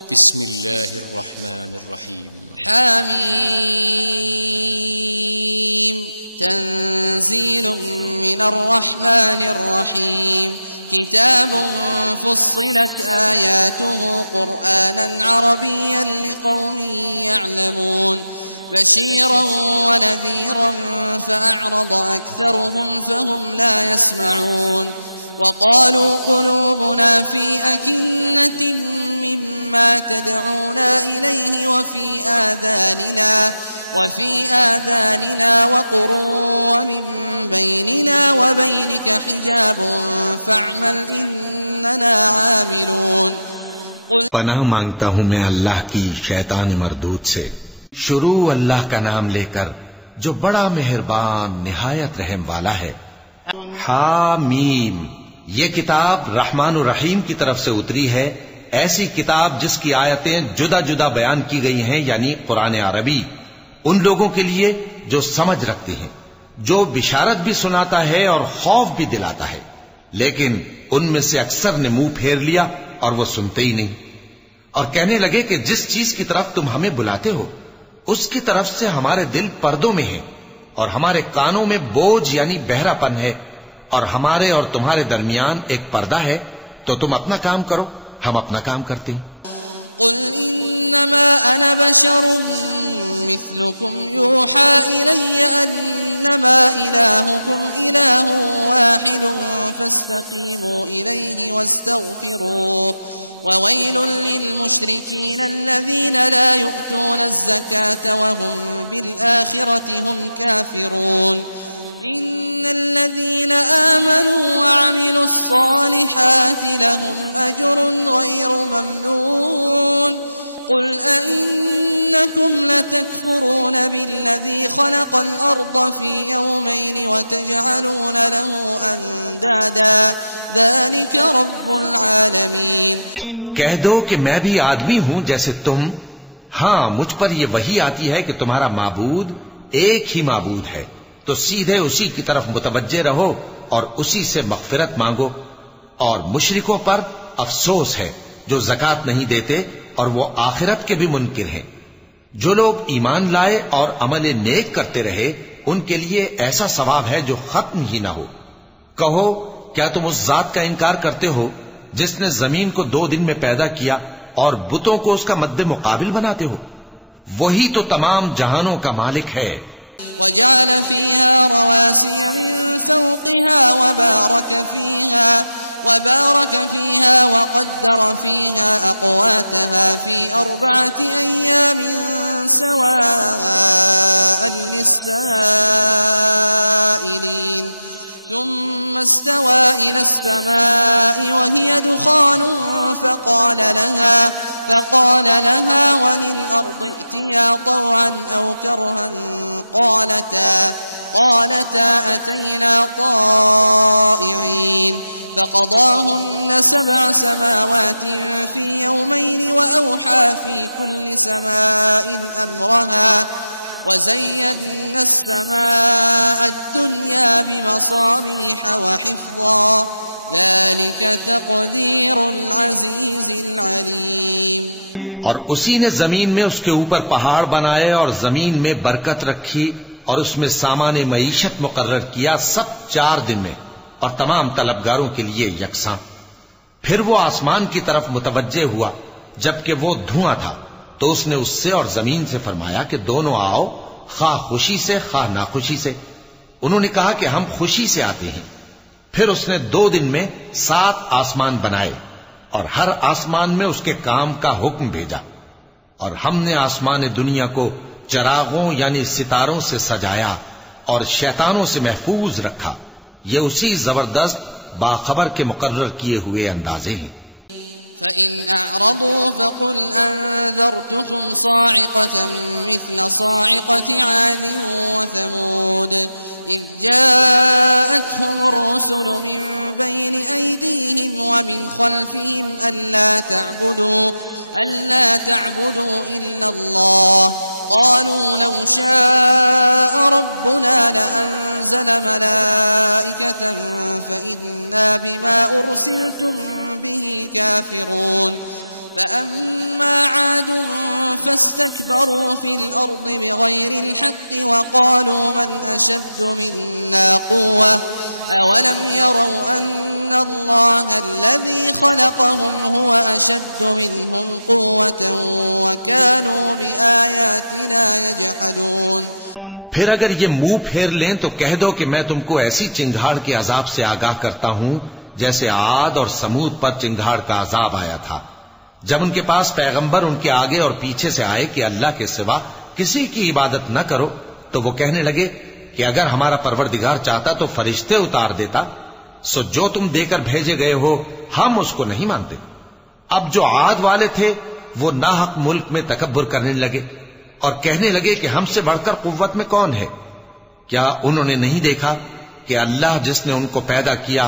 बिस्मिल्लाहिर्रहमानिर्रहीम। हामीम तंज़ीलुम मिनर्रहमानिर्रहीम। किताबुन फुस्सिलत आयातुहु क़ुरआनन अरबिय्यन लिक़ौमिन यअलमून। बशीरन व नज़ीरन फ़अअरज़ अक्सरुहुम फ़हुम ला यस्मऊन। वक़ालू क़ुलूबुना फ़ी अकिन्नतिन मिम्मा तदऊना इलैहि वफ़ी आज़ानिना वक़ुरुन वमिन बैनिना वबैनिक हिजाबुन फ़अअमल इन्नना आमिलून। पनाह मांगता हूँ मैं अल्लाह की शैतान मरदूद से। शुरू अल्लाह का नाम लेकर जो बड़ा मेहरबान निहायत रहम वाला है। हामीम, ये किताब रहमान और रहीम की तरफ से उतरी है। ऐसी किताब जिसकी आयतें जुदा जुदा बयान की गई हैं, यानी कुरान अरबी, उन लोगों के लिए जो समझ रखते हैं, जो बिशारत भी सुनाता है और खौफ भी दिलाता है। लेकिन उनमें से अक्सर ने मुंह फेर लिया और वो सुनते ही नहीं, और कहने लगे कि जिस चीज की तरफ तुम हमें बुलाते हो उसकी तरफ से हमारे दिल पर्दों में हैं और हमारे कानों में बोझ यानी बहरापन है, और हमारे और तुम्हारे दरमियान एक पर्दा है। तो तुम अपना काम करो, हम अपना काम करते हैं। कुल इन्नमा अना बशरुम मिस्लुकुम यूहा इलय्य अन्नमा इलाहुकुम इलाहुन वाहिदुन फस्तकीमू इलैहि वस्तगफिरूह ववैलुन लिलमुश्रिकीन अल्लज़ीना ला युअतूना अज़्ज़काता वहुम बिलआखिरति हुम काफिरून। इन्नल्लज़ीना आमनू वअमिलुस्सालिहाति लहुम अज्रुन गैरु ममनून। कुल अइन्नकुम लतकफुरून बिल्लज़ी खलक़ल अर्द फ़ी यौमैन वतजअलून लहू अंदादा ज़ालिक रब्बुल आलमीन। कह दो कि मैं भी आदमी हूं जैसे तुम। हां, मुझ पर यह वही आती है कि तुम्हारा माबूद एक ही माबूद है, तो सीधे उसी की तरफ मुतवज्जे रहो और उसी से मग़फ़िरत मांगो। और मुशरिकों पर अफसोस है जो ज़कात नहीं देते और वो आखिरत के भी मुनकिर हैं। जो लोग ईमान लाए और अमल नेक करते रहे, उनके लिए ऐसा सवाब है जो खत्म ही ना हो। कहो, क्या तुम उस जात का इनकार करते हो जिसने जमीन को 2 दिन में पैदा किया और बुतों को उसका मद्दे मुकाबिल बनाते हो? वही तो तमाम जहानों का मालिक है। वजअल फ़ीहा रवासिय मिन फ़ौक़िहा वबारक फ़ीहा वक़द्दर फ़ीहा अक़वातहा फ़ी 4 अय्यामिन सवाअन लिस्साइलीन। ثم استوى إلى السماء وهي دخان فقال لها وللأرض ائتيا طوعا أو كرها قالتا أتينا طائعين. فقضاهن 7 سماوات في يومين وأوحى في كل سماء أمرها وزينا السماء الدنيا بمصابيح وحفظا ذلك تقدير العزيز العليम। और उसी ने जमीन में उसके ऊपर पहाड़ बनाए और जमीन में बरकत रखी और उसमें सामान मईशत मुकर्रर किया, सब 4 दिन में और तमाम तलबगारों के लिए यकसां। फिर वो आसमान की तरफ मुतवज्जे हुआ जबकि वो धुआं था, तो उसने उससे और जमीन से फरमाया कि दोनों आओ, खा खुशी से खा नाखुशी से। उन्होंने कहा कि हम खुशी से आते हैं। फिर उसने 2 दिन में 7 आसमान बनाए और हर आसमान में उसके काम का हुक्म भेजा, और हमने आसमान दुनिया को चरागों यानी सितारों से सजाया और शैतानों से महफूज रखा। ये उसी जबरदस्त बाखबर के मुकर्रर किए हुए अंदाजे हैं। فإن أعرضوا فقل أنذرتكم صاعقة مثل صاعقة عاد وثمود إذ جاءتهم الرسل من بين أيديهم ومن خلفهم ألا تعبدوا إلا الله قالوا لو شاء ربنا لأنزل ملائكة فإنا بما أرسلتم به كافرون فأما عاد فاستكبروا في الأرض بغير الحق وقالوا من أشد منا قوة أولم يروا أن الله الذي خلقهم هو أشد منهم قوة وكانوا بآياتنا يجحدون. फिर अगर ये मुंह फेर लें तो कह दो कि मैं तुमको ऐसी चिंगाड़ के अजाब से आगाह करता हूं जैसे आद और समूद पर चिंगाड़ का अजाब आया था, जब उनके पास पैगंबर उनके आगे और पीछे से आए कि अल्लाह के सिवा किसी की इबादत न करो, तो वो कहने लगे कि अगर हमारा परवरदिगार चाहता तो फरिश्ते उतार देता, सो जो तुम देकर भेजे गए हो हम उसको नहीं मानते। अब जो आद वाले थे वो नाहक मुल्क में तकब्बुर करने लगे और कहने लगे कि हमसे बढ़कर कुव्वत में कौन है। क्या उन्होंने नहीं देखा कि अल्लाह जिसने उनको पैदा किया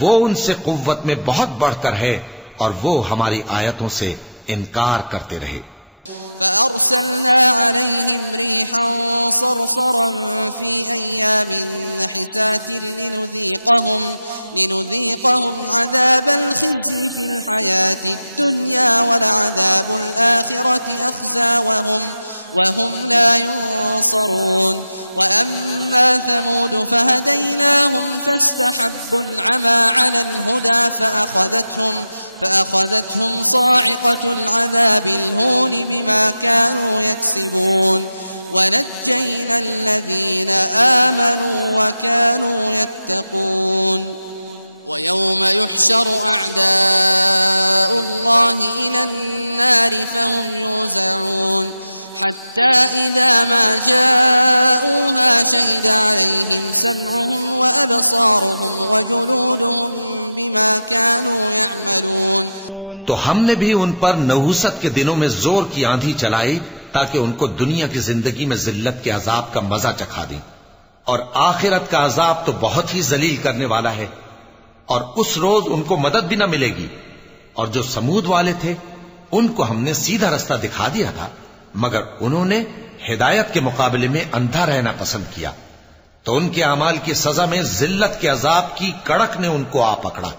वो उनसे कुव्वत में बहुत बढ़कर है और वो हमारी आयतों से इनकार करते रहे। فأرسلنا عليهم ريحا صرصرا في أيام نحسات لنذيقهم عذاب الخزي في الحياة الدنيا ولعذاب الآخرة أخزى وهم لا ينصرون. وأما ثمود فهديناهم فاستحبوا العمى على الهدى فأخذتهم صاعقة العذاب الهون بما كانوا يكسبون. ونجينا الذين آمنوا وكانوا يتقون. ويوم يحشر أعداء الله إلى النار فهم يوزعون حتى إذا ما جاءوها شهد عليهم سمعهم وأبصارهم وجلودهم بما كانوا يعملون. तो हमने भी उन पर नहुसत के दिनों में जोर की आंधी चलाई ताकि उनको दुनिया की जिंदगी में जिल्लत के अजाब का मजा चखा दें, और आखिरत का अजाब तो बहुत ही जलील करने वाला है और उस रोज उनको मदद भी न मिलेगी। और जो समूद वाले थे उनको हमने सीधा रास्ता दिखा दिया था, मगर उन्होंने हिदायत के मुकाबले में अंधा रहना पसंद किया, तो उनके अमाल की सजा में जिल्लत के अजाब की कड़क ने उनको आ पकड़ा।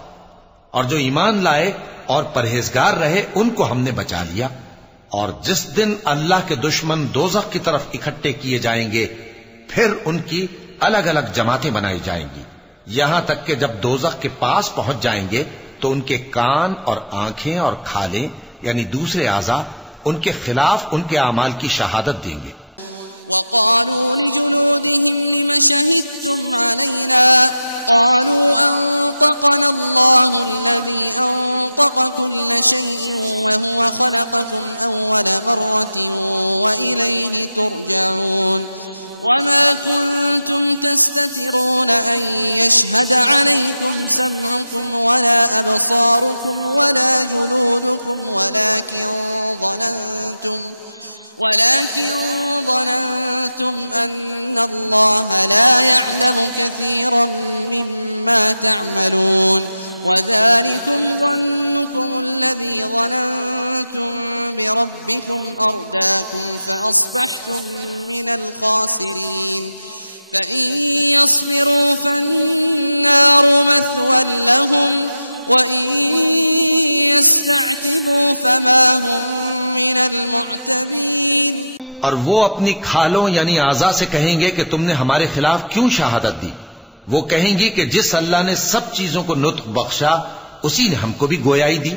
और जो ईमान लाए और परहेजगार रहे उनको हमने बचा लिया। और जिस दिन अल्लाह के दुश्मन दोज़ख की तरफ इकट्ठे किए जाएंगे फिर उनकी अलग अलग जमातें बनाई जाएंगी, यहां तक कि जब दोज़ख के पास पहुंच जाएंगे तो उनके कान और आंखें और खालें यानी दूसरे आज़ा उनके खिलाफ उनके अमाल की शहादत देंगे। وقالوا لجلودهم لم شهدتم علينا قالوا أنطقنا الله الذي أنطق كل شيء وهو خلقكم أول مرة وإليه ترجعون. وما كنتم تستترون أن يشهد عليكم سمعكم ولا أبصاركم ولا جلودكم ولكن ظننتم أن الله لا يعلم كثيرا مما تعملون. وذلكم ظنكم الذي ظننتم بربكم أرداكم فأصبحتم من الخاسرين. فإن يصبروا فالنار مثوى لهم وإن يستعتبوا فما هم من المعتبين. और वो अपनी खालों यानी आज़ा से कहेंगे कि तुमने हमारे खिलाफ क्यों शहादत दी। वो कहेंगी कि जिस अल्लाह ने सब चीजों को नुत्क बख्शा उसी ने हमको भी गोयाई दी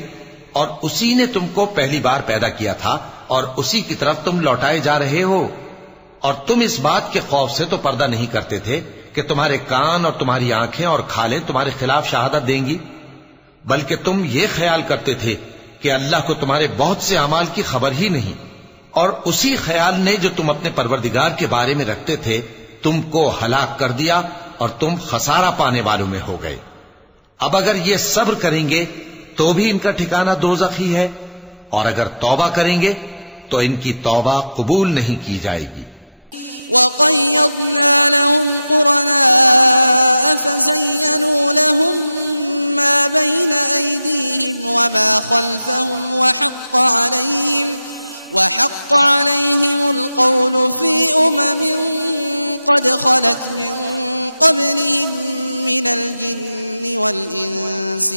और उसी ने तुमको पहली बार पैदा किया था और उसी की तरफ तुम लौटाए जा रहे हो। और तुम इस बात के खौफ से तो पर्दा नहीं करते थे कि तुम्हारे कान और तुम्हारी आंखें और खालें तुम्हारे खिलाफ शहादत देंगी, बल्कि तुम ये ख्याल करते थे कि अल्लाह को तुम्हारे बहुत से अमाल की खबर ही नहीं, और उसी ख्याल ने जो तुम अपने परवरदिगार के बारे में रखते थे तुमको हलाक कर दिया और तुम खसारा पाने वालों में हो गए। अब अगर ये सब्र करेंगे तो भी इनका ठिकाना दोज़ख ही है, और अगर तौबा करेंगे तो इनकी तौबा कबूल नहीं की जाएगी। وَقَيَّضْنَا لَهُمْ قُرَنَاءَ فَزَيَّنُوا لَهُم مَّا بَيْنَ أَيْدِيهِمْ وَمَا خَلْفَهُمْ وَحَقَّ عَلَيْهِمُ الْقَوْلُ فِي أُمَمٍ قَدْ خَلَتْ مِن قَبْلِهِم مِّنَ الْجِنِّ وَالْإِنسِ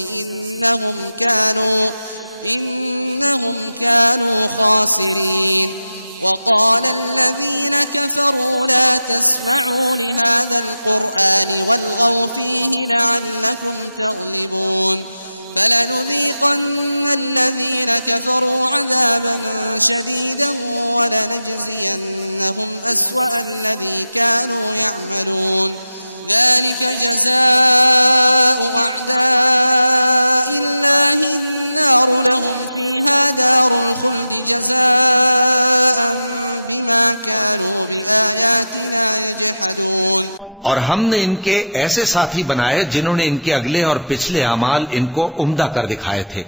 إنهم كانوا خاسرين وقال الذين كفروا لا تسمعوا لهذا القرآن والغوا فيه لعلكم تغلبون فلنذيقن الذين كفروا عذابا شديدا ولنجزينهم أسوأ الذي كانوا يعملون ذلك جزاء أعداء الله النار لهم فيها دار الخلد جزاء بما كانوا بآياتنا يجحدون। और हमने इनके ऐसे साथी बनाए जिन्होंने इनके अगले और पिछले अमाल इनको उम्दा कर दिखाए थे,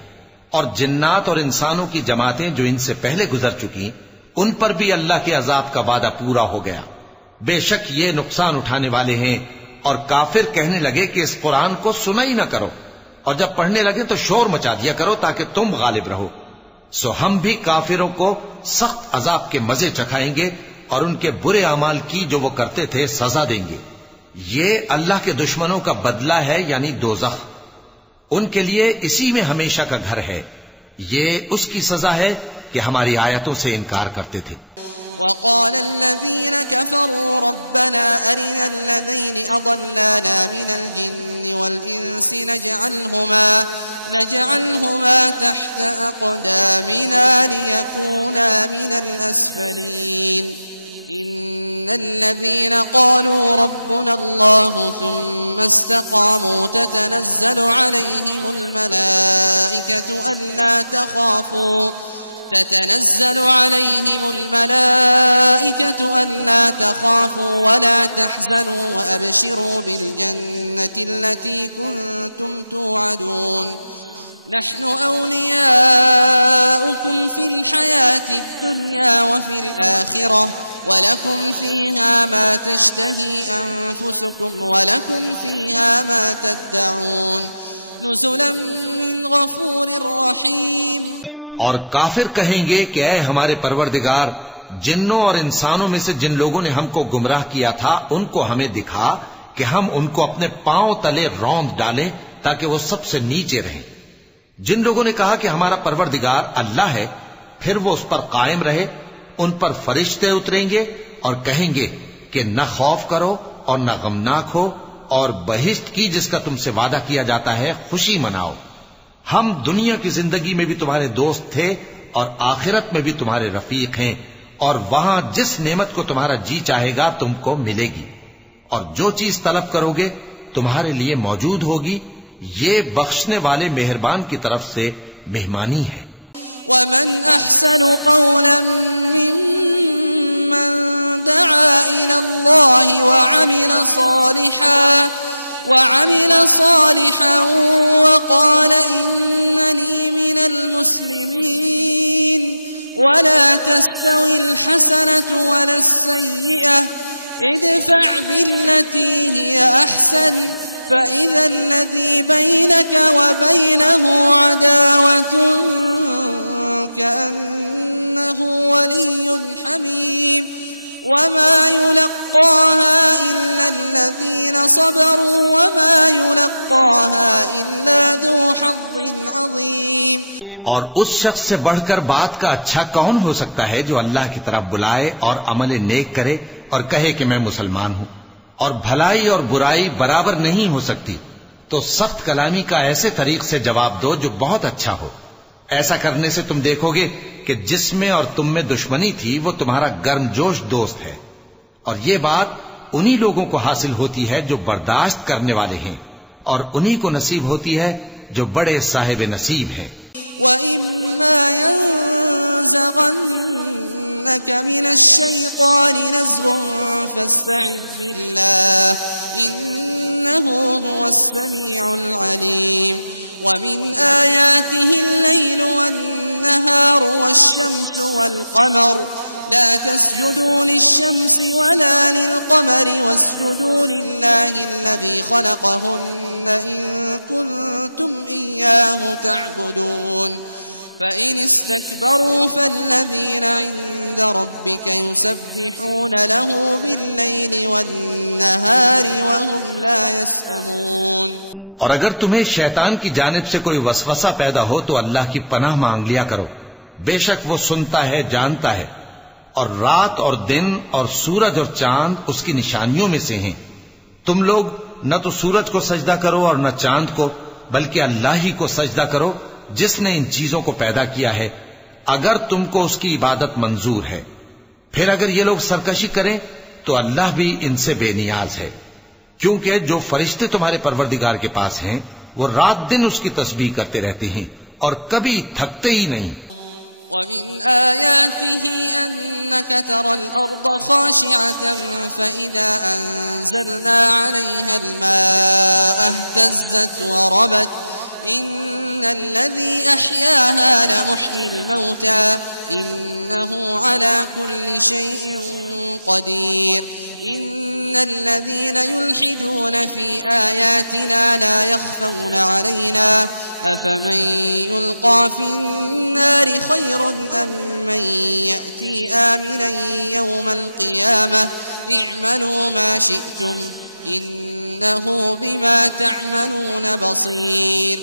और जिन्नात और इंसानों की जमातें जो इनसे पहले गुजर चुकी उन पर भी अल्लाह के अजाब का वादा पूरा हो गया। बेशक ये नुकसान उठाने वाले हैं। और काफिर कहने लगे कि इस कुरान को सुना ही ना करो, और जब पढ़ने लगे तो शोर मचा दिया करो ताकि तुम गालिब रहो। सो हम भी काफिरों को सख्त अजाब के मजे चखाएंगे और उनके बुरे अमाल की जो वो करते थे सजा देंगे। ये अल्लाह के दुश्मनों का बदला है, यानी दोज़ख। उनके लिए इसी में हमेशा का घर है। ये उसकी सजा है कि हमारी आयतों से इनकार करते थे। وقال الذين كفروا ربنا أرنا الذين أضلانا من الجن والإنس نجعلهما تحت أقدامنا ليكونا من الأسفلين إن الذين قالوا ربنا الله ثم استقاموا تتنزل عليهم الملائكة ألا تخافوا ولا تحزنوا وأبشروا بالجنة التي كنتم توعدون نحن أولياؤكم في الحياة الدنيا وفي الآخرة ولكم فيها ما تشتهي أنفسكم ولكم فيها ما تدعون نزلا من غفور رحيم। और काफिर कहेंगे कि ऐ हमारे परवरदिगार, जिन्नों और इंसानों में से जिन लोगों ने हमको गुमराह किया था उनको हमें दिखा कि हम उनको अपने पांव तले रौंद डालें ताकि वो सबसे नीचे रहें। जिन लोगों ने कहा कि हमारा परवरदिगार अल्लाह है, फिर वो उस पर कायम रहे, उन पर फरिश्ते उतरेंगे और कहेंगे कि न खौफ करो और न गमनाक हो, और बहिश्त की जिसका तुमसे वादा किया जाता है खुशी मनाओ। हम दुनिया की जिंदगी में भी तुम्हारे दोस्त थे और आखिरत में भी तुम्हारे रफीक हैं, और वहां जिस नेमत को तुम्हारा जी चाहेगा तुमको मिलेगी, और जो चीज तलब करोगे तुम्हारे लिए मौजूद होगी। ये बख्शने वाले मेहरबान की तरफ से मेहमानी है। वमन अहसन क़ौलन मिम्मन दआ इलल्लाहि वअमिल सालिहन वक़ाल इन्ननी मिनल मुस्लिमीन वला तस्तविल हसनतु वलस्सय्यिअह इदफ़अ बिल्लती हिय अहसन فإذا الذي بينك وبينه عداوة كأنه ولي حميم وما يلقاها إلا الذين صبروا وما يلقاها إلا ذو حظ عظيم। और उस शख्स से बढ़कर बात का अच्छा कौन हो सकता है जो अल्लाह की तरफ बुलाए और अमल नेक करे और कहे कि मैं मुसलमान हूं, और भलाई और बुराई बराबर नहीं हो सकती। तो सख्त कलामी का ऐसे तरीक से जवाब दो जो बहुत अच्छा हो। ऐसा करने से तुम देखोगे कि जिसमें और तुम में दुश्मनी थी वो तुम्हारा गर्मजोश दोस्त है, और ये बात उन्हीं लोगों को हासिल होती है जो बर्दाश्त करने वाले हैं, और उन्हीं को नसीब होती है जो बड़े साहिब नसीब हैं। वइम्मा यंज़ग़न्नक मिनश्शैतानि नज़ग़ुन फस्तइज़ बिल्लाह इन्नहु हुवस्समीउल अलीम। वमिन आयातिहि अल्लैलु वन्नहारु वश्शम्सु वल्क़मर ला तस्जुदू लिश्शम्सि वला लिल्क़मरि वस्जुदू लिल्लाहि अल्लज़ी ख़लक़हुन्न इन कुन्तुम इय्याहु तअबुदून। فإن استكبروا فالذين عند ربك يسبحون له بالليل والنهار وهم لا يسأمون। और अगर तुम्हें शैतान की जानिब से कोई वसवसा पैदा हो तो अल्लाह की पनाह मांग लिया करो, बेशक वो सुनता है, जानता है। और रात और दिन और सूरज और चांद उसकी निशानियों में से हैं। तुम लोग न तो सूरज को सजदा करो और न चांद को, बल्कि अल्लाह ही को सजदा करो जिसने इन चीजों को पैदा किया है, अगर तुमको उसकी इबादत मंजूर है। फिर अगर ये लोग सरकशी करें तो अल्लाह भी इनसे बेनियाज है, क्योंकि जो फरिश्ते तुम्हारे परवरदिगार के पास हैं वो रात दिन उसकी तस्बीह करते रहते हैं और कभी थकते ही नहीं। ومن آياته أنك ترى الأرض خاشعة فإذا أنزلنا عليها الماء اهتزت وربت إن الذي أحياها لمحيي الموتى إنه على كل شيء قدير إن الذين يلحدون في آياتنا لا يخفون علينا أفمن يلقى في النار خير أم من يأتي آمنا يوم القيامة اعملوا ما شئتم إنه بما تعملون بصير।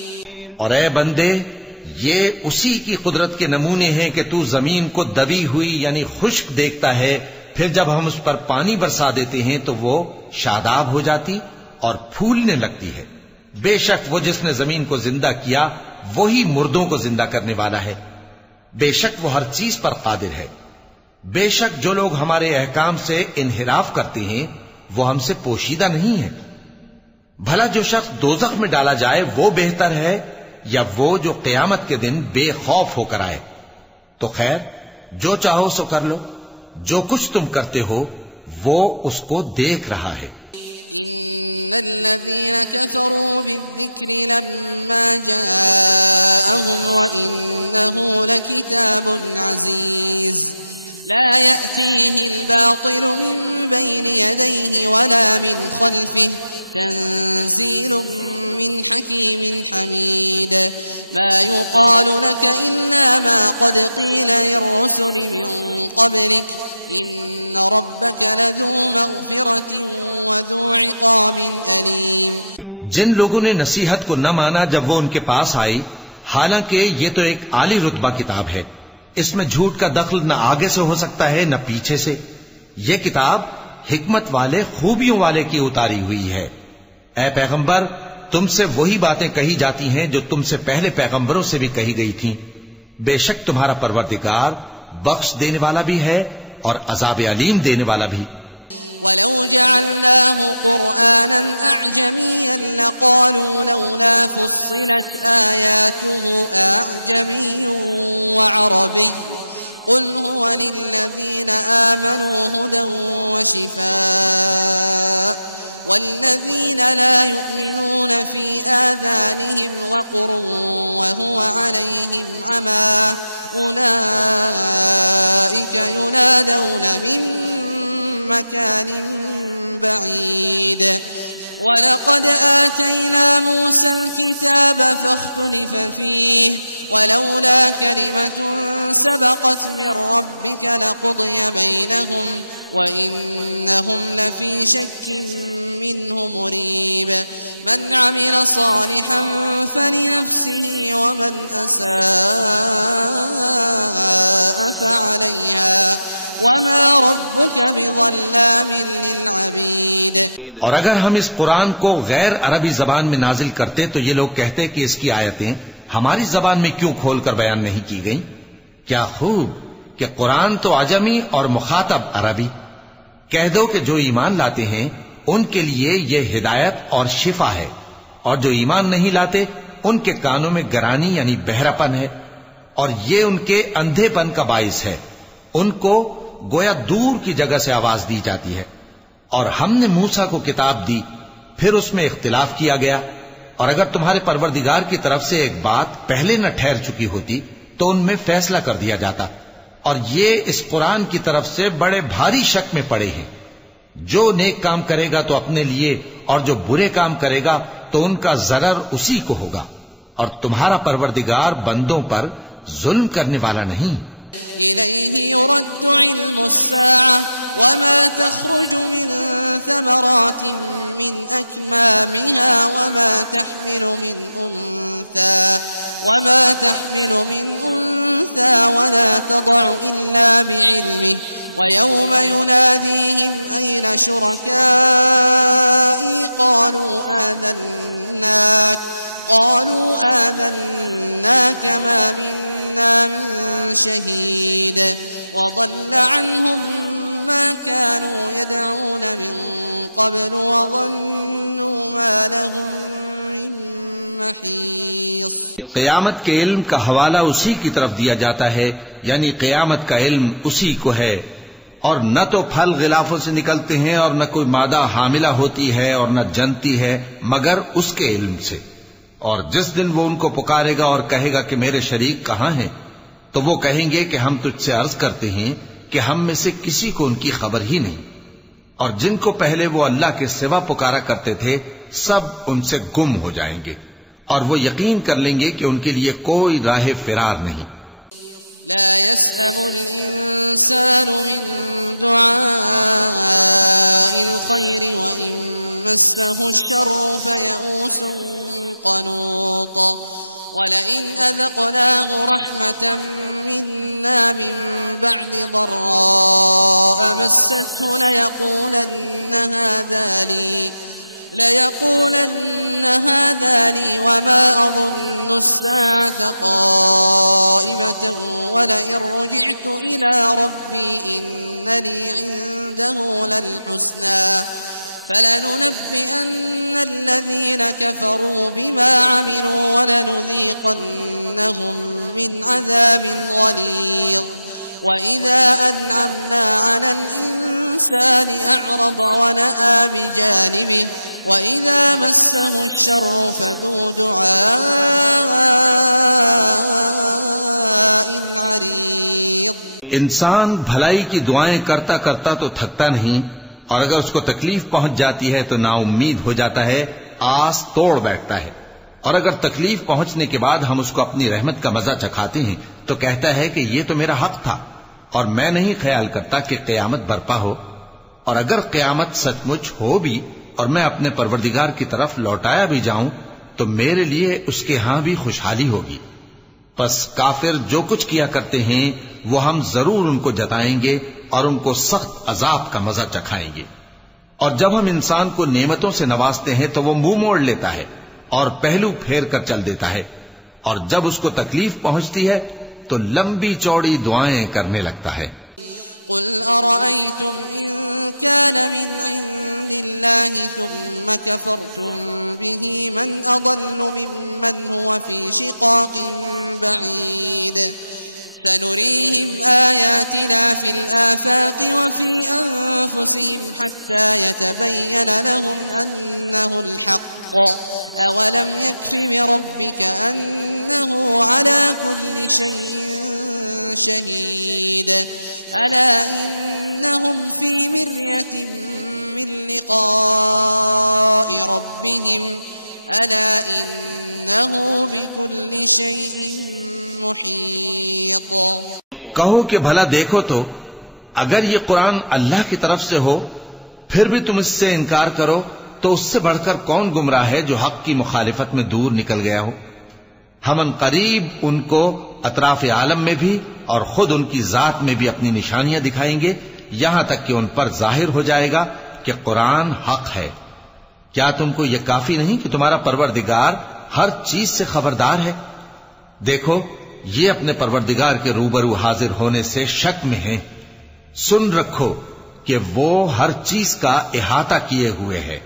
और ऐ बंदे, ये उसी की कुदरत के नमूने हैं कि तू जमीन को दबी हुई यानी खुश्क देखता है, फिर जब हम उस पर पानी बरसा देते हैं तो वो शादाब हो जाती और फूलने लगती है। बेशक वो जिसने जमीन को जिंदा किया वही मुर्दों को जिंदा करने वाला है, बेशक वो हर चीज पर कादिर है। बेशक जो लोग हमारे अहकाम से इनहिराफ करते हैं वो हमसे पोशीदा नहीं है। भला जो शख्स दोजख में डाला जाए वो बेहतर है या वो जो क़यामत के दिन बेखौफ होकर आए। तो खैर, जो चाहो सो कर लो, जो कुछ तुम करते हो वो उसको देख रहा है। इन्नल्लज़ीना कफ़रू बिज़्ज़िक्रि लम्मा जाअहुम व इन्नहु लकिताबुन अज़ीज़ ला यअतीहिल बातिलु मिन बैनि यदैहि वला मिन खल्फिहि तंज़ीलुम मिन हकीमिन हमीद मा युक़ालु लक इल्ला मा क़द क़ील लिर्रुसुलि मिन क़ब्लिक इन्न रब्बक लज़ू मग़फ़िरतिन व ज़ू इक़ाबिन अलीम। जिन लोगों ने नसीहत को न माना जब वो उनके पास आई, हालांकि ये तो एक आली रुतबा किताब है, इसमें झूठ का दखल न आगे से हो सकता है न पीछे से। ये किताब हिकमत वाले, खूबियों वाले की उतारी हुई है। ऐ पैगंबर, तुमसे वही बातें कही जाती हैं जो तुमसे पहले पैगंबरों से भी कही गई थीं। बेशक तुम्हारा परवरदिगार बख्श देने वाला भी है और अज़ाब अलीम देने वाला भी। वलौ जअलनाहु क़ुरआनन अअजमिय्यन लक़ालू लौला फुस्सिलत आयातुहु अअजमिय्युन व अरबिय्युन क़ुल हुव लिल्लज़ीना आमनू हुदन व शिफ़ाअ वल्लज़ीना ला युमिनून फ़ी आज़ानिहिम वक़्रुन व हुव अलैहिम अमा उलाइक युनादौन मिन मकानिन बईद वलक़द आतैना मूसल किताब फ़ख्तुलिफ़ फ़ीह वलौला कलिमतुन सबक़त मिन रब्बिक लक़ुदिय बैनहुम वइन्नहुम लफ़ी शक्किन मिन्हु मुरीब मन अमिल सालिहन फलिनफ़्सिही वमन असाअ फ़अलैहा वमा रब्बुक बिज़ल्लामिन लिलअबीद। और अगर हम इस कुरान को गैर अरबी जबान में नाजिल करते तो ये लोग कहते कि इसकी आयतें हमारी जबान में क्यों खोलकर बयान नहीं की गईं? क्या खूब कि कुरान तो अजमी और मुखातब अरबी। कह दो कि जो ईमान लाते हैं उनके लिए ये हिदायत और शिफा है, और जो ईमान नहीं लाते उनके कानों में गरानी यानी बहरापन है, और ये उनके अंधेपन का बाइस है। उनको गोया दूर की जगह से आवाज दी जाती है। और हमने मूसा को किताब दी, फिर उसमें इख्तिलाफ किया गया, और अगर तुम्हारे परवरदिगार की तरफ से एक बात पहले न ठहर चुकी होती तो उनमें फैसला कर दिया जाता। और ये इस कुरान की तरफ से बड़े भारी शक में पड़े हैं। जो नेक काम करेगा तो अपने लिए, और जो बुरे काम करेगा तो उनका ज़रर उसी को होगा। और तुम्हारा परवरदिगार बंदों पर जुल्म करने वाला नहीं। इलैहि युरद्दु इल्मुस्साअह वमा तख़रुजु मिन समरातिन من أكمامها وما تحمل من أنثى ولا تضع إلا بعلمه ويوم يناديهم أين شركائي قالوا آذناك ما منا من شهيد وضل عنهم ما كانوا يدعون من قبل وظنوا ما لهم من محيص। क़यामत के इल्म का हवाला उसी की तरफ दिया जाता है, यानी क़यामत का इल्म उसी को है। और न तो फल गिलाफों से निकलते हैं और न कोई मादा हामिला होती है और न जनती है मगर उसके इल्म से। और जिस दिन वो उनको पुकारेगा और कहेगा कि मेरे शरीक कहाँ हैं, तो वो कहेंगे कि हम तुझसे अर्ज करते हैं कि हम में से किसी को उनकी खबर ही नहीं, और जिनको पहले वो अल्लाह के सिवा पुकारा करते थे सब उनसे गुम हो जाएंगे और वो यकीन कर लेंगे कि उनके लिए कोई राह फिरार नहीं। لا يسأم الإنسان من دعاء الخير وإن مسه الشر فيئوس قنوط ولئن أذقناه رحمة منا من بعد ضراء مسته ليقولن هذا لي وما أظن الساعة قائمة ولئن رجعت إلى ربي إن لي عنده للحسنى فلننبئن الذين كفروا بما عملوا ولنذيقنهم من عذاب غليظ وإذا أنعمنا على الإنسان أعرض ونأى بجانبه وإذا مسه الشر فذو دعاء عريض। इंसान भलाई की दुआएं करता करता तो थकता नहीं, और अगर उसको तकलीफ पहुंच जाती है तो नाउम्मीद हो जाता है, आस तोड़ बैठता है। और अगर तकलीफ पहुंचने के बाद हम उसको अपनी रहमत का मजा चखाते हैं तो कहता है कि ये तो मेरा हक था और मैं नहीं ख्याल करता कि क़यामत बर्पा हो। और अगर क़यामत सचमुच हो भी और मैं अपने परवरदिगार की तरफ लौटाया भी जाऊं तो मेरे लिए उसके यहां भी खुशहाली होगी। बस काफिर जो कुछ किया करते हैं वो हम जरूर उनको जताएंगे और उनको सख्त अजाब का मजा चखाएंगे। और जब हम इंसान को नेमतों से नवाजते हैं तो वो मुंह मोड़ लेता है और पहलू फेर कर चल देता है, और जब उसको तकलीफ पहुंचती है तो लंबी चौड़ी दुआएं करने लगता है। قل أرأيتم إن كان من عند الله ثم كفرتم به من أضل ممن هو في شقاق بعيد سنريهم آياتنا في الآفاق وفي أنفسهم حتى يتبين لهم أنه الحق أولم يكف بربك أنه على كل شيء شهيد ألا إنهم في مرية من لقاء ربهم ألا إنه بكل شيء मुहीत। कहो कि भला देखो तो अगर ये कुरान अल्लाह की तरफ से हो फिर भी तुम इससे इनकार करो तो उससे बढ़कर कौन गुमराह है जो हक की मुखालिफत में दूर निकल गया हो। हम करीब उनको अतराफ आलम में भी और खुद उनकी जात में भी अपनी निशानियां दिखाएंगे, यहां तक कि उन पर जाहिर हो जाएगा कि कुरान हक है। क्या तुमको यह काफी नहीं कि तुम्हारा परवरदिगार हर चीज से खबरदार है? देखो ये अपने परवरदिगार के रूबरू हाजिर होने से शक में हैं। सुन रखो कि वो हर चीज का इहाता किए हुए है।